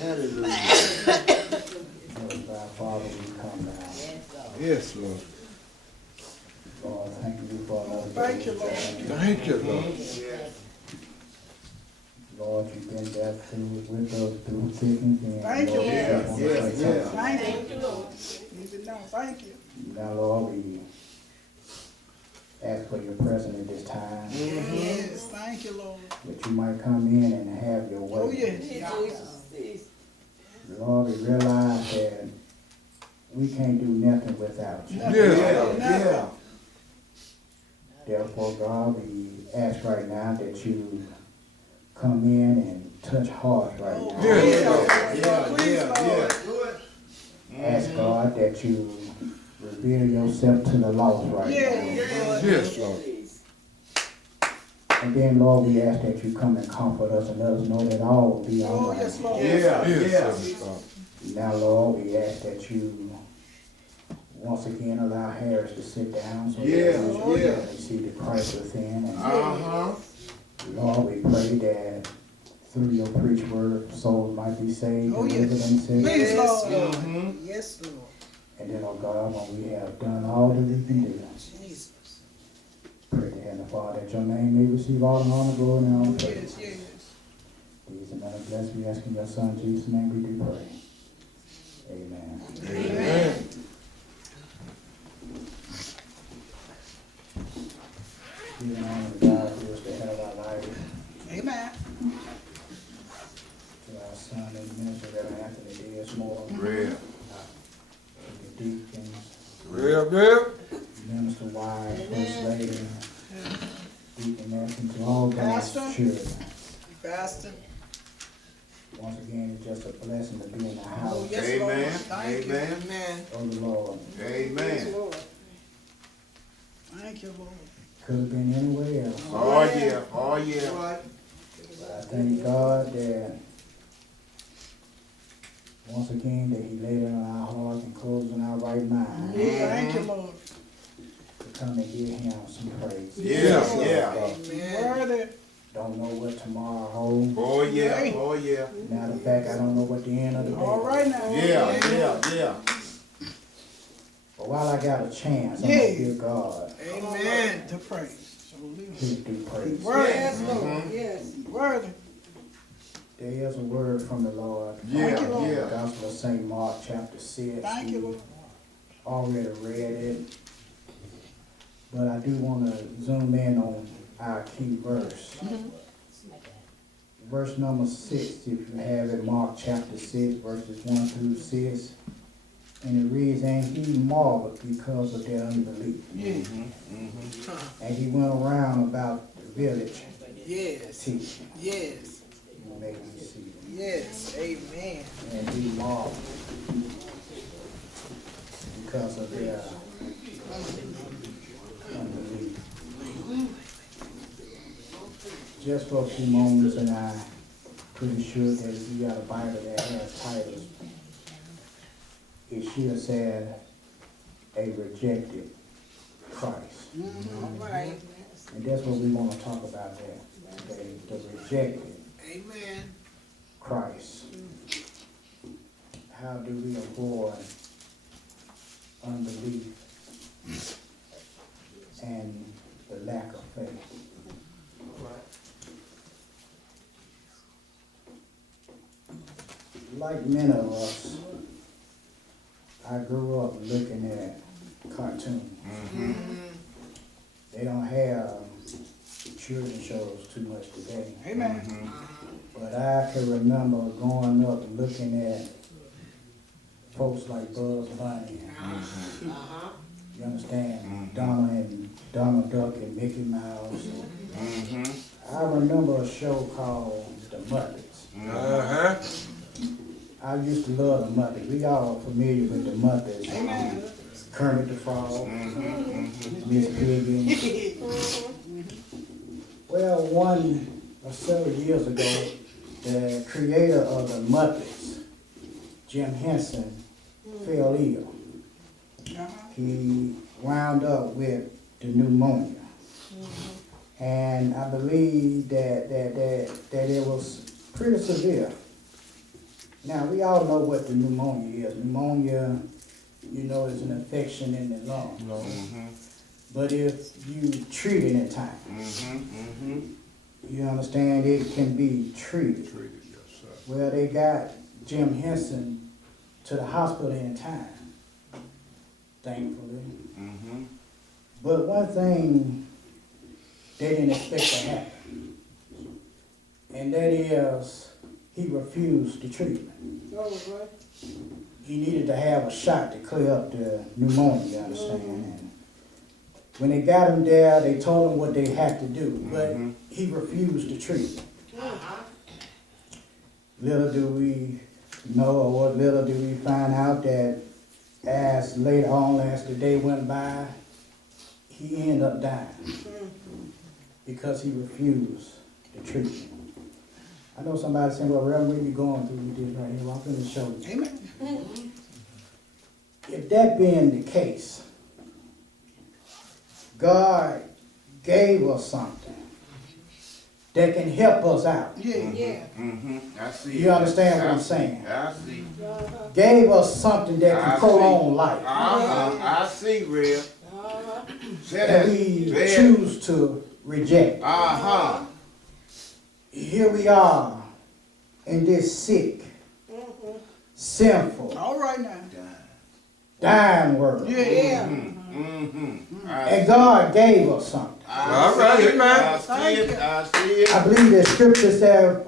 Hallelujah. Our Father, we come now. Yes, Lord. Lord, thank you for another day. Thank you, Lord. Thank you, Lord. Lord, you've been there with us through thick and thin. Thank you, Lord, we Lord. just want to say thank you. Thank you, Lord. Even now, thank you. Now, Lord, we ask for your presence at this time, Yes, thank you, Lord. that you might come in and have your way. Oh, yes. Lord, we realize that we can't do nothing without you. Yeah. Therefore, God, we ask right now that you come in and touch hearts right now. Ask God that you reveal yourself to the lost right now. Yes, Lord. And then, Lord, we ask that you come and comfort us and let us know that all will be all Oh, right. yes, Lord. Yes, Lord. Now, Lord, we ask that you once again allow Harris to sit down so that we can see the Christ within. And Lord, we pray that through your preached word, souls might be saved, delivered, and set free. Yes, Lord. Yes, Lord. And then, oh God, when we have done all that we can do, Jesus. pray to Heavenly Father that your name may receive all the honor, glory, and all praise. Yes. These and other blessed we ask in your Son, Jesus' name we do pray. Amen. Amen. Giving honor to God who is the head of our life, Amen. to our son and minister, Reverend Anthony Desmore, Real. to the deacons, Real. Minister Wise, First Lady, Deaconess, and to all God's Pastor. children. Pastor. Once again, it's just a blessing to be in the Oh, house yes, Amen. Lord. Thank you. Amen. Amen. of the Lord. Amen. Lord. Thank you, Lord. Could have been anywhere else. Oh, yeah. But I thank God that once again that he laid it on our hearts and closed in our right mind Thank you, Lord. to come and give him some praise. Yeah. Amen. Worthy. Don't know what tomorrow holds. Oh, yeah. Matter of fact, I don't know what the end of the day All right now. Yeah. But while I got a chance, I'm Yeah. going to give God Amen. To praise. So live. his due praise. Worthy. Yes, Lord. Yes. Worthy. There is a word from the Lord. Thank you, Lord. The Gospel of St. Mark, chapter 6. Thank you, We Lord. already read it. But I do want to zoom in on our key verse. Verse number 6, if you have it, Mark chapter 6, verses 1 through 6. And it reads, and he marveled because of their unbelief. And he went around about the village Yes. teaching. Yes. You may be seated. Yes. Amen. And he marveled because of their unbelief. Just for a few moments, and I'm pretty sure that if you got a Bible that has titles, it should have said a rejected Christ. All right. And that's what we want to talk about today, the rejected Amen. Christ. How do we avoid unbelief and the lack of faith? Like many of us, I grew up looking at cartoons. They don't have children's shows too much today. Amen. But I can remember growing up looking at folks like Buzz Bunny. You understand? Donald Duck and Mickey Mouse. I remember a show called The Muppets. I used to love the Muppets. We all familiar with the Muppets. Kermit the Frog, Miss Piggy. Well, several years ago, the creator of the Muppets, Jim Henson, fell ill. He wound up with the pneumonia. And I believe that it was pretty severe. Now, we all know what the pneumonia is. Pneumonia, you know, is an infection in the lungs. Mm-hmm. But if you treat it in time, Mm-hmm. you understand, it can be treated. Treated, yes, sir. Well, they got Jim Henson to the hospital in time, thankfully. Mm-hmm. But one thing they didn't expect to happen, and that is he refused the treatment. He needed to have a shot to clear up the pneumonia, you understand? And when they got him there, they told him what they had to do, but he refused the treatment. Little do we know, or what little do we find out, that as later on, as the day went by, he ended up dying because he refused the treatment. I know somebody saying, well, Reverend, what you going through with this right here? Well, I'm going to show you. Amen. If that being the case, God gave us something that can help us out. Yeah. Mm-hmm. I see. You understand what I'm saying? I see. Gave us something that I can see. prolong life. I see, Rev. Say And that. we Say it. choose to reject. Uh-huh. Here we are in this sick, sinful, All right now. dying world. Yeah. Mm-hmm. And God gave us something. All right, amen. I see it. I see it. I believe the scripture said,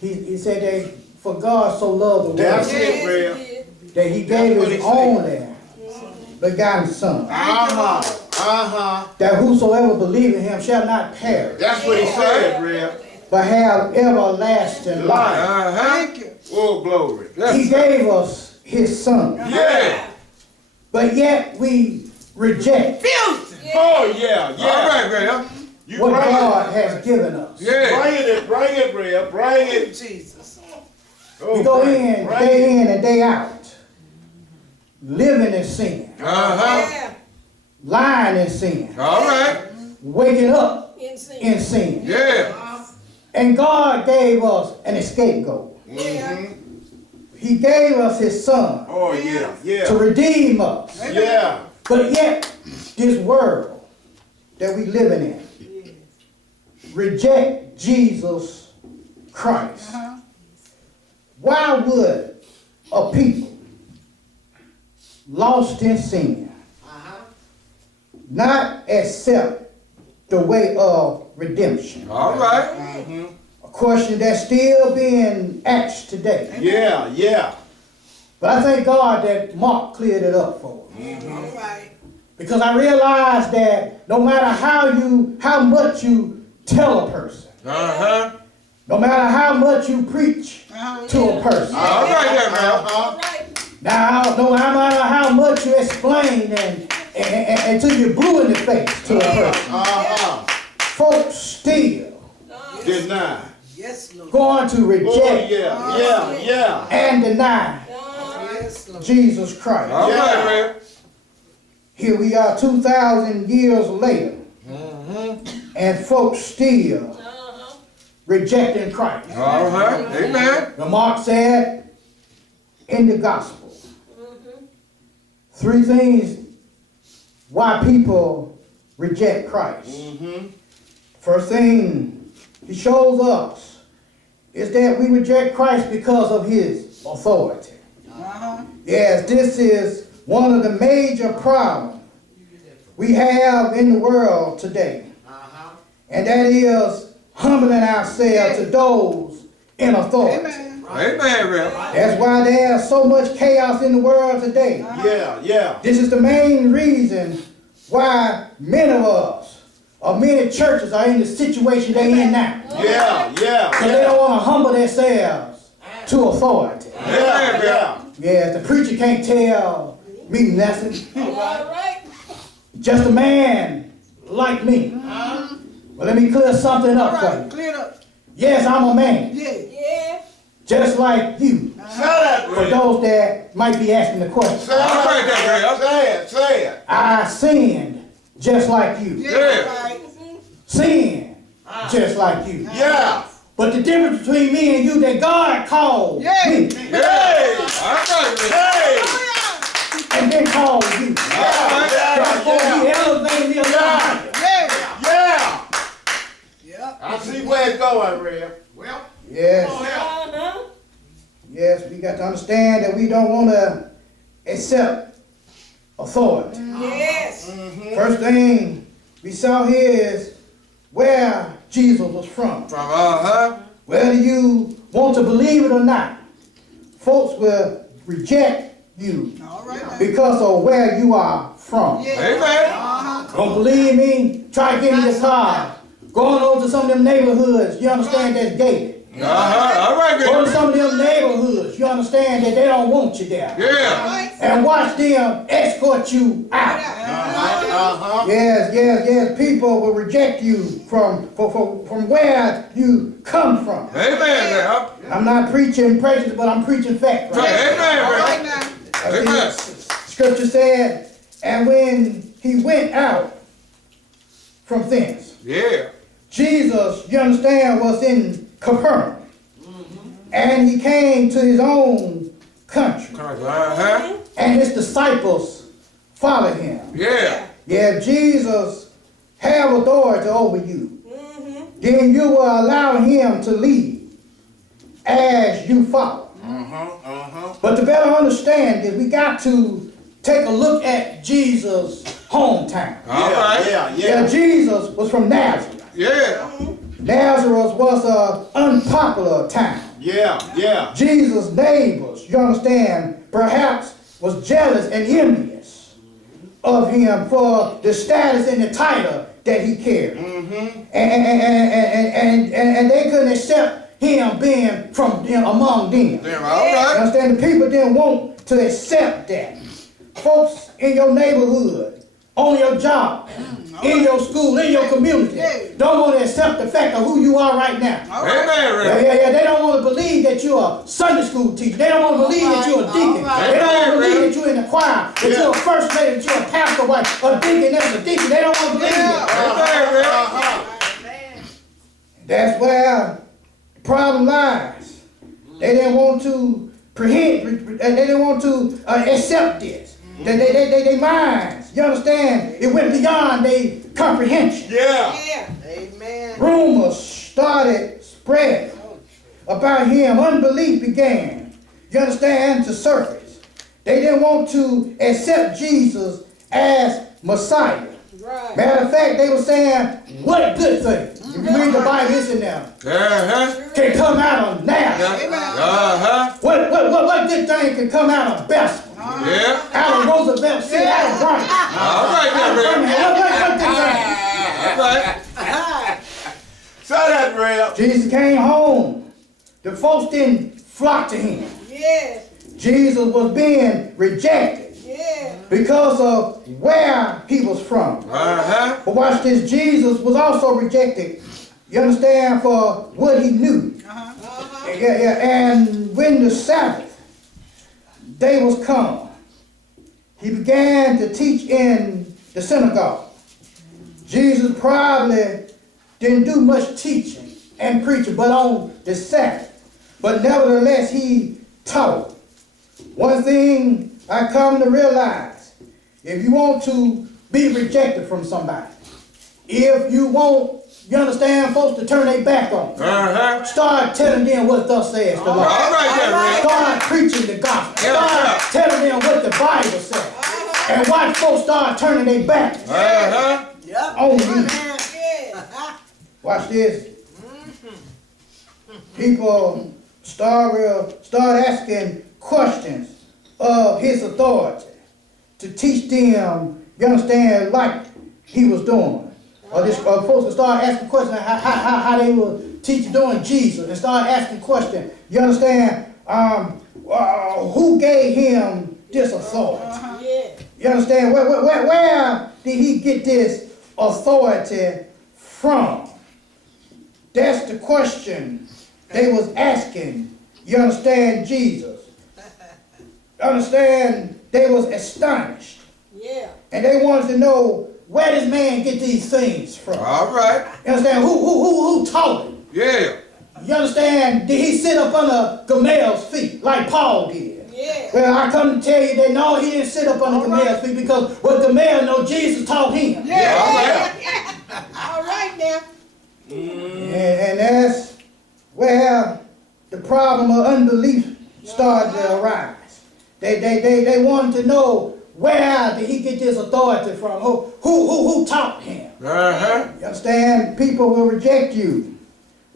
he said that for God so loved the That's world it, Rev. that he gave what his he said. only begotten son, Uh-huh. Uh-huh. that whosoever believe in him shall not perish, That's what he said, Rev. but have everlasting life. Uh-huh. Thank you. Oh, glory. He gave us his son, Yeah. but yet we reject Filthy. Oh, yeah, yeah. All right, Rev. You what bring God it. has given us. Yeah. Bring it, Rev. Bring it. Jesus. Oh, We go bring it, in bring day it. in and day out, living in sin, Uh-huh. lying in sin, All right. waking up in sin. Yeah. And God gave us an scapegoat. Mhm. He gave us his son Oh, yeah, to yeah. redeem us. Yeah. But yet, this world that we living in reject Jesus Christ. Why would a people lost in sin not accept the way of redemption? All right. A question that's still being asked today. Yeah, yeah. But I thank God that Mark cleared it up for us. All right. Because I realized that no matter how much you tell a person, Uh-huh. no matter how much you preach to a person, All right there, Rev. Uh-huh. now no matter how much you explain and until you're blue in the face to a person, Uh-huh. folks still Deny. Yes, Lord. going to Oh, reject yeah, yeah, yeah. and deny Yes, Lord. Jesus Christ. All right, Rev. Here we are 2,000 years later, and folks still rejecting Christ. All right. Amen. Now Mark said in the gospel, three things why people reject Christ. Mm-hmm. First thing he shows us is that we reject Christ because of his authority. Yes, this is one of the major problems we have in the world today. And that is humbling ourselves to those in authority. Amen. Amen, Rev. That's why there's so much chaos in the world today. Yeah, yeah. This is the main reason why many of us, or many churches, are in the situation they're in now. Yeah, yeah. Because they don't want to humble themselves to authority. Yeah, yeah. Yes, the preacher can't tell me nothing. Just a man like me. Well, let me clear something All up for right. you. Clear it up. Yes, I'm a man, Yeah. just like you. Say that, For Rev. those that might be asking the question, Say All right that, there, Rev. Say it, say it. I sinned just like you. Yeah. Right. Sin just like you. Yeah. But the difference between me and you, that God called Yeah. me. going, Rev? Well, Yes, come on here. Uh-huh. yes, we got to understand that we don't want to accept authority. Yes. First thing we saw here is where Jesus was from. From Whether you want to believe it or not, folks will reject you All right now. because of where you are from. Amen. Don't believe me? Try getting in your car. Going over to some of them neighborhoods, you understand that's gated. All right, Go to good. some of them neighborhoods, you understand that they don't want you there. Yeah. And watch them escort you out. Uh-huh. Yes. People will reject you from where you come from. Amen now. I'm not preaching prejudice, but I'm preaching fact. Right? Amen, All bro. right now. Amen. Scripture said, and when he went out from thence, Yeah. Jesus, you understand, was in Capernaum. And he came to his own country. Uh-huh. And his disciples followed him. Yeah. Yeah, Jesus have authority over you. Then you will allow him to lead as you follow. But to better understand this, we got to take a look at Jesus' hometown. All right. Yeah, Jesus was from Nazareth. Yeah. Nazareth was an unpopular town. Yeah. Jesus' neighbors, you understand, perhaps was jealous and envious of him for the status and the title that he carried. And they couldn't accept him being from among them. Then all You right. understand? The people didn't want to accept that. Folks in your neighborhood, on your job, in your school, in your community, don't want to accept the fact of who you are right now. Amen, Yeah, Rev. They don't want to believe that you're a Sunday school teacher. They don't want to believe that you're a deacon. All right. They don't want to Amen, believe Rev. that you're in the choir, that you're a first lady, that you're a pastor wife, a deacon, that's a deacon. They don't want to believe it. Amen, Rev. That's where the problem lies. They didn't want to they didn't want to accept this. They minds, you understand, it went beyond their comprehension. Yeah. Amen. Rumors started spreading about him. Unbelief began, you understand, to surface. They didn't want to accept Jesus as Messiah. Right. Matter of fact, they were saying, what good thing? If you read the Bible, it's in there. Uh-huh. Can come out of Nazareth. Uh-huh. What good thing can come out of Bethel? Yeah. Out of Roosevelt City, out of Birmingham. All right, Out of then, Rev. Birmingham. What good thing? All right. Say that, Rev. Jesus came home. The folks didn't flock to him. Yes. Jesus was being rejected Yeah. because of where he was from. Uh-huh. But watch this, Jesus was also rejected, you understand, for what he knew. Yeah. And when the Sabbath day was come, he began to teach in the synagogue. Jesus probably didn't do much teaching and preaching, but on the Sabbath. But nevertheless, he taught. One thing I come to realize, if you want to be rejected from somebody, if you want, you understand, folks to turn their back on, Uh-huh. start telling them what thus says the Lord. All right, then, Rev. Start preaching the gospel. Yeah. Start telling them what the Bible says. And watch folks start turning their back Uh-huh. Yep. on you. Yeah. Watch this. People start asking questions of his authority to teach them, you understand, like he was doing. Or folks will start asking questions how they will teach doing Jesus, and start asking questions. You understand? Who gave him this authority? Yeah. You understand? Where did he get this authority from? That's the question they was asking. You understand, Jesus? You understand? They was astonished. Yeah. And they wanted to know where this man get these things from. All right. You understand? Who taught him? Yeah. You understand? Did he sit up under Gamaliel's feet like Paul did? Yeah. Well, I come to tell you that no, he didn't sit up under Gamaliel's feet, because what Gamaliel know, Jesus taught him. All right. All right now. And that's where the problem of unbelief started to arise. They wanted to know, where did he get this authority from? Who taught him? Uh-huh. You understand? People will reject you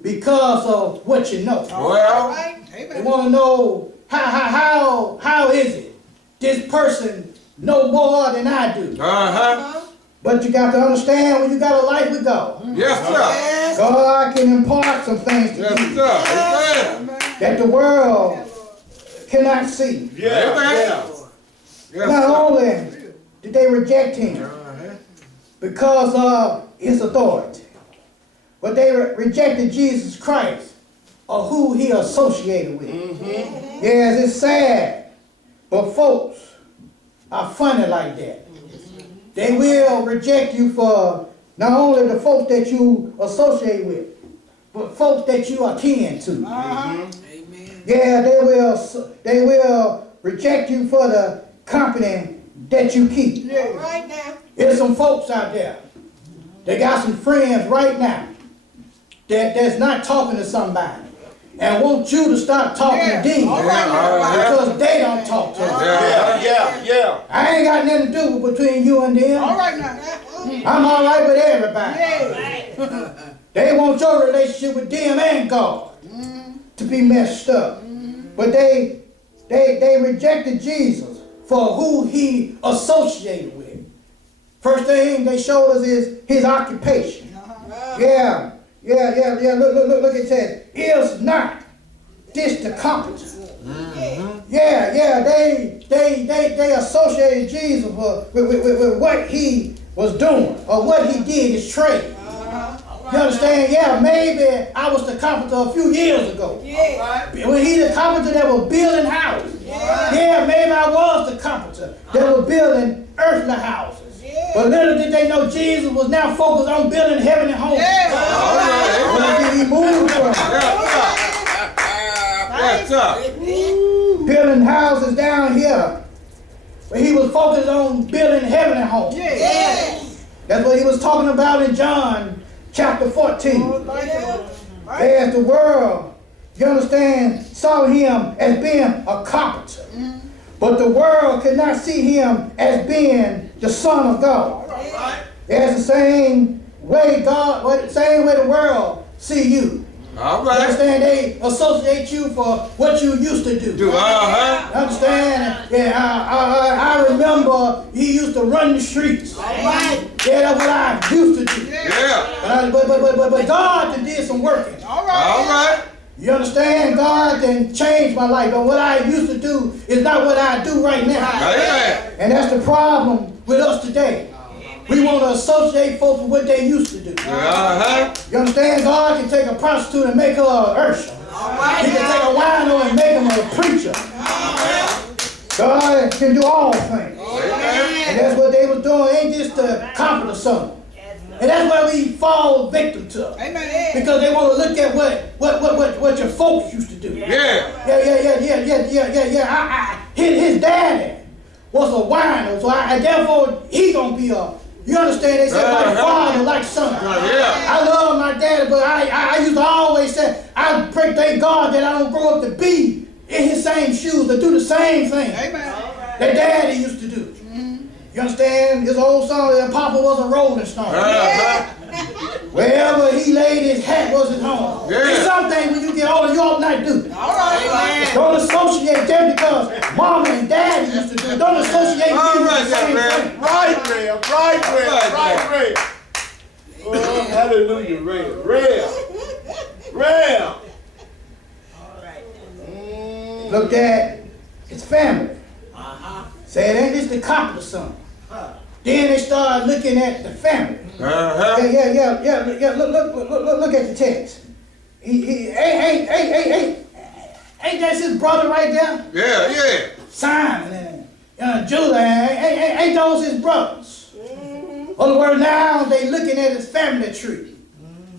because of what you know. Well, They want to know how is it this person know more than I do. uh-huh. But you got to understand, when you got a life with God, Yes, sir. God can impart some things to Yes, you sir. Amen. that the world cannot see. Yeah, yeah. Yes, Not sir. only did they reject him Uh-huh. because of his authority, but they rejected Jesus Christ or who he associated with. Yes, it's sad, but folks are funny like that. They will reject you for not only the folks that you associate with, but folks that you are kin to. Yeah, they will reject you for the company that you keep. All right now. There's some folks out there. They got some friends right now that's not talking to somebody and want you to stop talking to them because they don't talk to them. Yeah, yeah, yeah. I ain't got nothing to do with between you and them. All right now. I'm all right with everybody. Yeah. They want your relationship with them and God to be messed up. But they rejected Jesus for who he associated with. First thing they showed us is his occupation. Yeah. Look, it says, is not this the competent? Yeah, they associated Jesus with what he was doing or what he did, his trade. You understand? Yeah, maybe I was the carpenter a few years ago. Yeah. When he the carpenter that was building houses. Yeah, maybe I was the carpenter that was building earthly houses. But little did they know Jesus was now focused on building heaven and home. All right. Where did he move from? Yes, sir. Building houses down here. But he was focused on building heaven and home. Yeah. That's what he was talking about in John chapter 14. As the world, you understand, saw him as being a carpenter. But the world could not see him as being the Son of God. It's the same way the world see you. All You right. understand? They associate you for what you used to do. Uh-huh. Understand? Yeah, I remember he used to run the streets. Yeah, that's what I used to do. Yeah. But God did some working. All right. You understand? God then changed my life. But what I used to do is not what I do right now. Amen. And that's the problem with us today. We want to associate folks with what they used to do. Uh-huh. You understand? God can take a prostitute and make her an usher. He can take a wino and make him a preacher. God can do all things. And that's what they were doing. Ain't just to comfort something. And that's why we fall victim to. Because they want to look at what your folks used to do. Yeah. His daddy was a wino, so therefore he gonna be a. You understand? They said like father, like son. Yeah. I love my daddy, but I used to always say, I pray, thank God that I don't grow up to be in his same shoes, to do the same thing that daddy used to do. You understand? His old song, that Papa was a rolling stone. Wherever he laid his hat was his home. Yeah. It's something when you get older, you ought not do. Don't associate them because mama and daddy used to do it. Don't associate them with the same thing. Right, Ray. Right, Ray. Oh, hallelujah, Ray. Look at his family. Say, it ain't just the carpenter son. Then they start looking at the family. Uh-huh. Yeah. Look at the text. He ain't that his brother right there? Yeah. Simon and Judah, ain't those his brothers? Other word, now they looking at his family tree.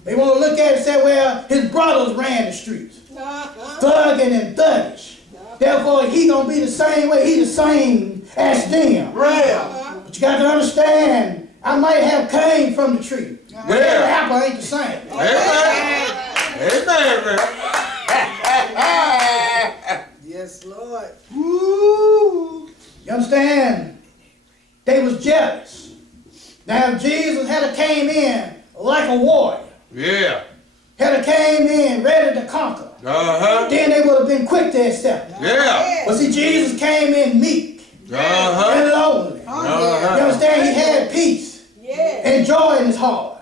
They want to look at it and say, well, his brothers ran the streets. Thugging and thuggish. Therefore, he gonna be the same way. He the same as them. But you got to understand, I might have came from the tree. But every apple ain't the same. Amen. Amen, Rev. Yes, Lord. Woo. You understand? They was jealous. Now if Jesus had came in like a warrior, Yeah. had came in ready to conquer, then they would have been quick to accept him. Yeah. But see, Jesus came in meek and lowly. You understand? He had peace and joy in his heart.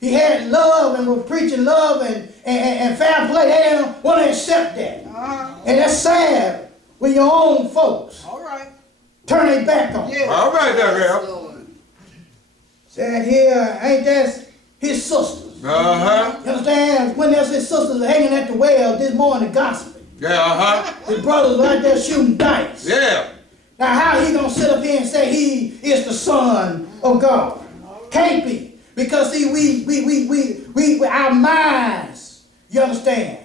He had love and was preaching love and fair play. They didn't want to accept that. And that's sad when your own folks All right. turn their back on him. All right, there, Rev. Lord. Said here, ain't that his sisters? You understand? When there's his sisters hanging at the well this morning gospel. Yeah, His brothers right there shooting dice. Yeah. Now how he gonna sit up here and say he is the son of God? Can't be. Because see, we our minds, you understand,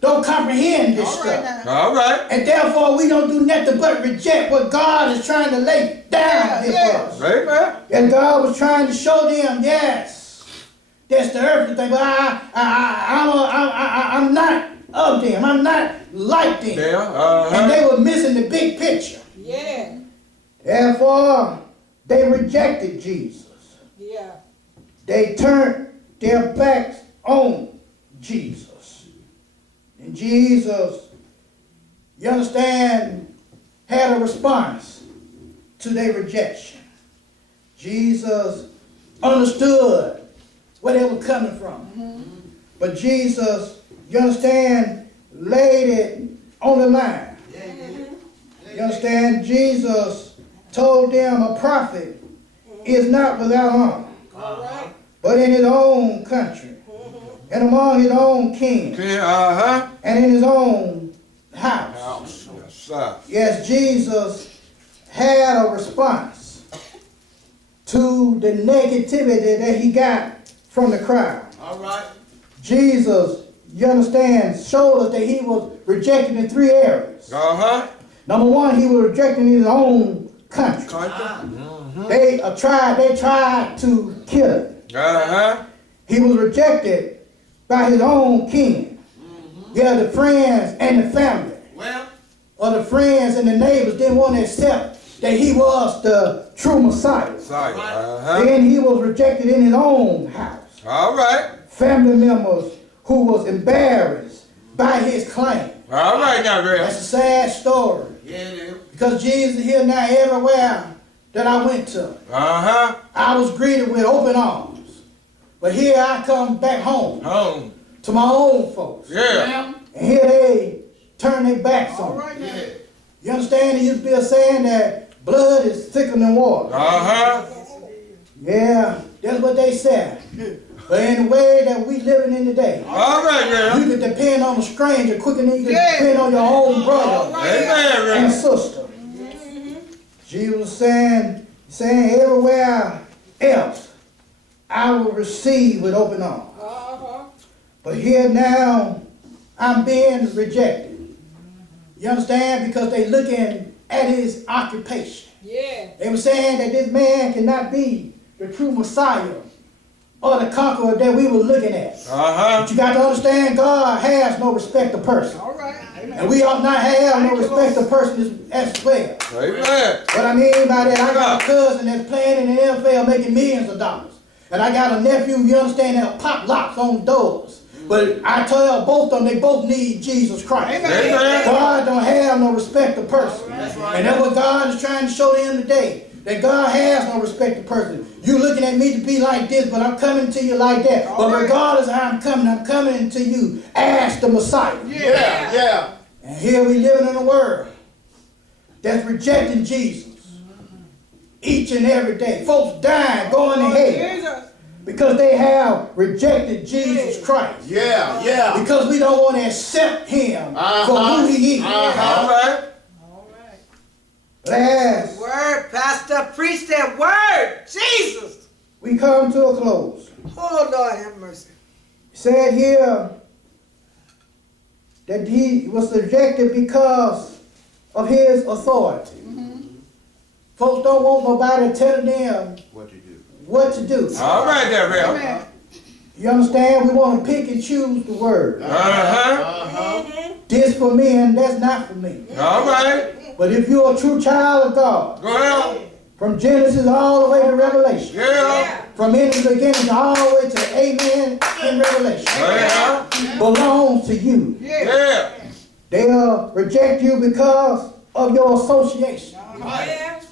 don't comprehend this stuff. All right. And therefore we don't do nothing but reject what God is trying to lay down here for us. Amen. And God was trying to show them, yes, that's the earthly thing, but I'm not of them. I'm not like them. Yeah. And they were missing the big picture. Yeah. Therefore, they rejected Jesus. Yeah. They turned their backs on Jesus. And Jesus, you understand, had a response to their rejection. Jesus understood where they were coming from. But Jesus, you understand, laid it on the line. You understand, Jesus told them a prophet is not without honor. All right. But in his own country, and among his own king, and in his own house. Yes, sir. Yes, Jesus had a response to the negativity that he got from the crowd. All right. Jesus, you understand, showed us that he was rejected in 3 areas. Number one, he was rejected in his own country. They tried to kill him. He was rejected by his own king. Yeah, the friends and the family, or the friends and the neighbors didn't want to accept that he was the true Messiah. Then he was rejected in his own house. All right. Family members who was embarrassed by his claim. All right now, Rev. That's a sad story. Yeah, it is. Because Jesus is here now everywhere that I went to. I was greeted with open arms. But here I come back home Home. to my own folks. Yeah. And here they turn their backs All on me. right now. You understand? There used to be a saying that blood is thicker than water. Yeah, that's what they said. But in the way that we living in today, All right, Rev. you can depend on a stranger quicker than you can depend on your own brother Amen, and Rev. sister. Jesus was saying everywhere else, I will receive with open arms. But here now, I'm being rejected. You understand? Because they looking at his occupation. Yeah. They were saying that this man cannot be the true Messiah or the conqueror that we were looking at. But you got to understand, God has no respect of person. All right. And we ought not have no respect of person as well. Amen. What I mean by that, I got a cousin that's playing in the NFL making millions of dollars. And I got a nephew, you understand, that pop locks on doors. But I tell both of them, they both need Jesus Christ. Amen. God don't have no respect of person. And that's what God is trying to show them today. That God has no respect of person. You looking at me to be like this, but I'm coming to you like that. But regardless of how I'm coming to you as the Messiah. Yeah. And here we living in a world that's rejecting Jesus each and every day. Folks dying, going to hell because they have rejected Jesus Christ. Yeah. Because we don't want to accept him for who he is. All right. Last, Word, Pastor, preach that word. Jesus. we come to a close. Oh, Lord, have mercy. It said here that he was rejected because of his authority. Folks don't want nobody telling them What you do? what to do. All right there, Rev. Amen. You understand? We want to pick and choose the word. This for me and that's not for me. All right. But if you're a true child of God, Go ahead. from Genesis all the way to Revelation, Yeah. from in the beginning all the way to amen in Revelation, Yeah. belongs to you. Yeah. They'll reject you because of your association.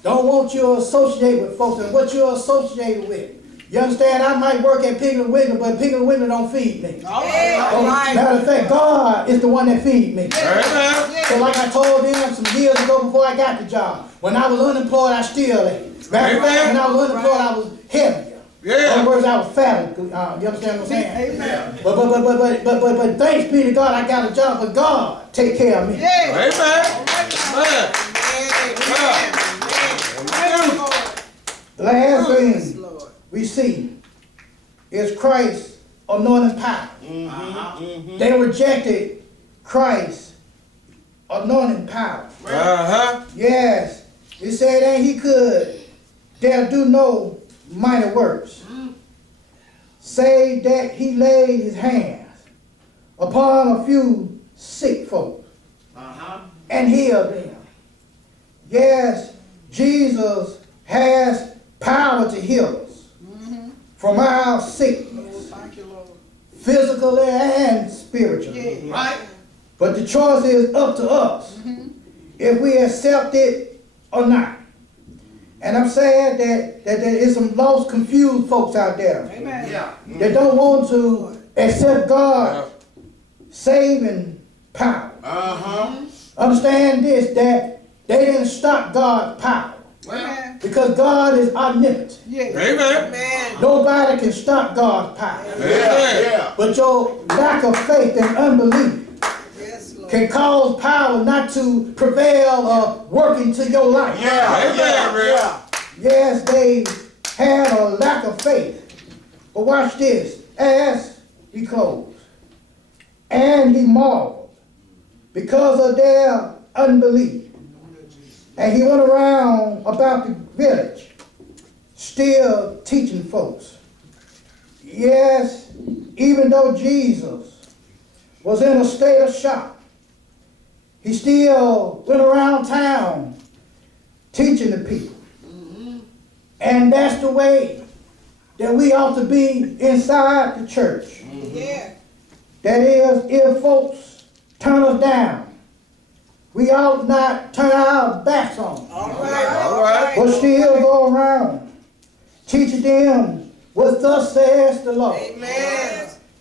Don't want you to associate with folks and what you're associated with. You understand? I might work at Piggly Wiggly, but Piggly Wiggly don't feed me. Matter of fact, God is the one that feeds me. Amen. So like I told them some years ago before I got the job, when I was unemployed, I still ate. Matter of fact, when I was unemployed, I was heavier. In Yeah. other words, I was fatter. You understand what I'm saying? But thanks be to God, I got a job, but God take care of me. Amen. Amen. The last thing we see is Christ's anointing power. They rejected Christ's anointing power. Uh-huh. Yes, it said that he could dare do no mighty works, save that he laid his hands upon a few sick folks and healed them. Yes, Jesus has power to heal us from our sickness, physically and spiritually. But the choice is up to us if we accept it or not. And I'm sad that there is some lost, confused folks out there that don't want to accept God's saving power. Understand this, that they didn't stop God's power. Because God is omnipotent. Amen. Nobody can stop God's power. Yeah. But your lack of faith and unbelief can cause power not to prevail or work into your life. Amen. Yes, they had a lack of faith. But watch this. As we close. And he marveled because of their unbelief. And he went around about the village, still teaching folks. Yes, even though Jesus was in a state of shock, he still went around town teaching the people. And that's the way that we ought to be inside the church. That is, if folks turn us down, we ought not turn our backs on them. All right. But still go around teaching them what thus says the Lord.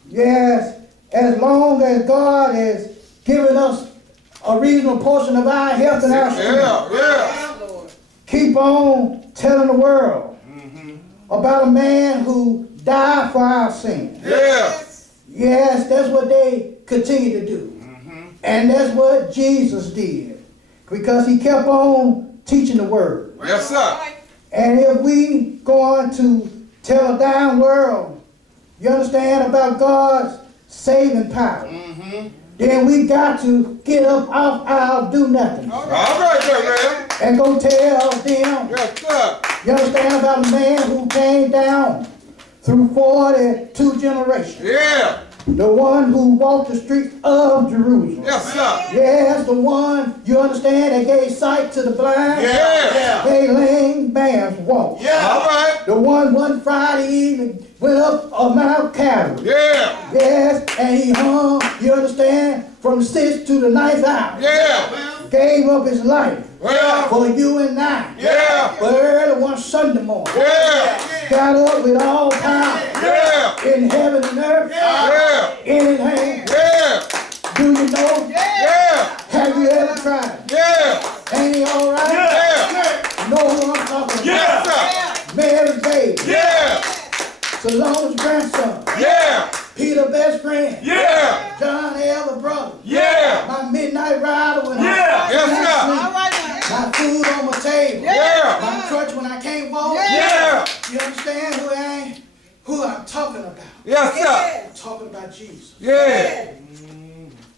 Yes, as long as God has given us a reasonable portion of our health and our strength, keep on telling the world about a man who died for our sins. Yes, that's what they continue to do. And that's what Jesus did. Because he kept on teaching the word. Yes, sir. And if we go on to tell a dying world, you understand, about God's saving power, then we got to get up off our do nothing. All right, Reverend. And go tell them, Yes, sir. you understand, about a man who came down through 42 generations. Yeah. The one who walked the streets of Jerusalem. Yes, sir. Yes, the one, you understand, that gave sight to the blind. Gave lame bands walk. All right. The one Friday evening went up a Mount Calvary. Yeah. Yes, and he hung, you understand, from the 6th to the 9th hour. Yeah. Gave up his life Yeah. for you and I. Yeah. But early one Sunday morning, Yeah. got up with all power Yeah. in heaven and earth, Yeah. in his hand. Yeah. Do you know? Yeah. Have you ever tried? Yeah. Ain't he all right? Yeah. Know who I'm talking about? Yes, sir. Mary's baby. Yeah. Salome's grandson. Yeah. Peter best friend. Yeah. John L. the brother. Yeah. My midnight rider when Yes, sir. my food on my table. Yeah. My crutch when I can't walk. Yeah. You understand who I'm talking about? Yes, sir. I'm talking about Jesus. Yeah.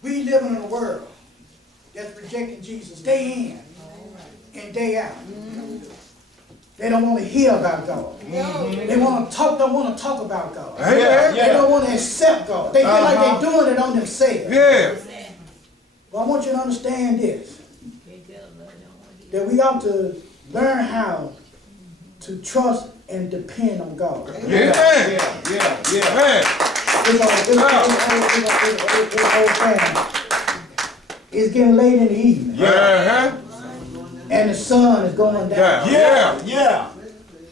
We living in a world that's rejecting Jesus day in and day out. They don't want to hear about God. They don't want to talk about God. Amen. They don't want to accept God. They feel like they're doing it on themselves. Yeah. But I want you to understand this, that we ought to learn how to trust and depend on God. Amen. Yeah. Amen. It's getting late in the evening, Uh-huh. and the sun is going down. Yeah.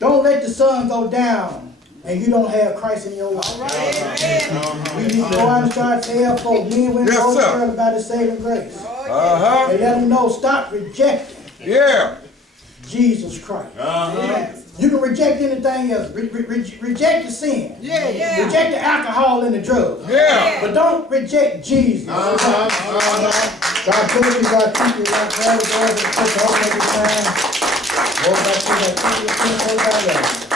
Don't let the sun go down and you don't have Christ in your life. We need to go out and start telling folks, men, women, Yes, old sir. girl about His saving grace. Uh-huh. And let them know, stop rejecting Yeah. Jesus Christ. You can reject anything else. Reject the sin. Reject the alcohol and the drugs. Yeah. But don't reject Jesus. God bless you, God keep you, God pray, God, and put the hope every time. Lord, I see that keep you, God love you.